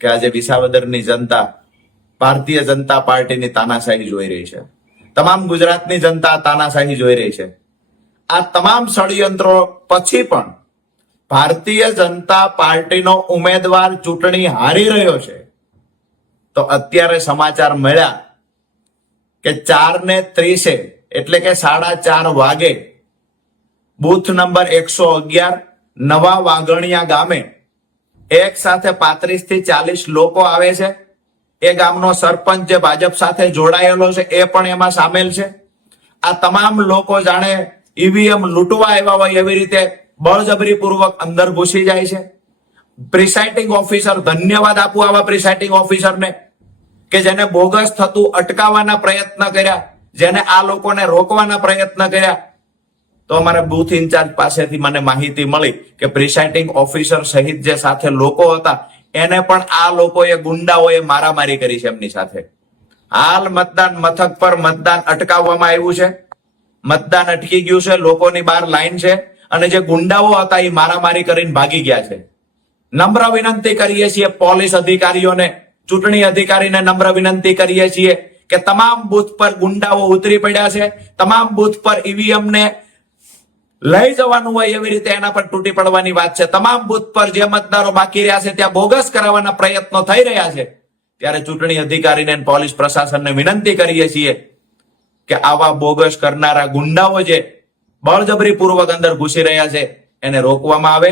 કે આજે વિસાવદરની જનતા ભારતીય જનતા પાર્ટીની તાનાશાહી જોઈ રહી છે, તમામ ગુજરાતની જનતા તાનાશાહી જોઈ રહી છે. આ તમામ ષડયંત્રો પછી પણ ભારતીય જનતા પાર્ટીનો ઉમેદવાર ચૂંટણી હારી રહ્યો છે. તો અત્યારે સમાચાર મળ્યા કે 4:30 એટલે કે 4:30 વાગે બૂથ નંબર 111 નવા વાગણિયા ગામે એક સાથે 35 થી 40 લોકો આવે છે. એ ગામનો સરપંચ જે ભાજપ સાથે જોડાયેલો છે એ પણ એમાં સામેલ છે. આ તમામ લોકો જાણે ઈવીએમ લૂંટવા આવ્યા હોય એવી રીતે બળજબરી પૂર્વક અંદર ઘૂસી જાય છે. પ્રિસાઇડિંગ ઓફિસર, ધન્યવાદ આપું આવા પ્રિસાઇડિંગ ઓફિસરને કે જેને બોગસ થતું અટકાવવાના પ્રયત્ન કર્યા, જેને આ લોકોને રોકવાના પ્રયત્ન કર્યા. તો અમારા બૂથ ઇન્ચાર્જ પાસેથી મને માહિતી મળી કે પ્રિસાઇડિંગ ઓફિસર સહિત જે સાથે લોકો હતા એને પણ આ લોકોએ ગુંડાઓએ મારામારી કરી છે એમની સાથે. હાલ મતદાન મથક પર મતદાન અટકાવવામાં આવ્યું છે, મતદાન અટકી ગયું છે, લોકોની બહાર લાઈન છે અને જે ગુંડાઓ હતા એ મારામારી કરીને ભાગી ગયા છે. નમ્ર વિનંતી કરીએ છીએ પોલીસ અધિકારીઓને, ચૂંટણી અધિકારીને નમ્ર વિનંતી કરીએ છીએ કે તમામ બૂથ પર ગુંડાઓ ઉતરી પડ્યા છે. તમામ બૂથ પર ઈવીએમ ને લઈ જવાનું હોય એવી રીતે એના પર તૂટી પડવાની વાત છે. તમામ બૂથ પર જે મતદારો બાકી રહ્યા છે ત્યાં બોગસ કરાવવાના પ્રયત્નો થઈ રહ્યા છે. ત્યારે ચૂંટણી અધિકારીને પોલીસ પ્રશાસનને વિનંતી કરીએ છીએ કે આવા બોગસ કરનારા ગુંડાઓ જે બળજબરી પૂર્વક અંદર ઘૂસી રહ્યા છે એને રોકવામાં આવે.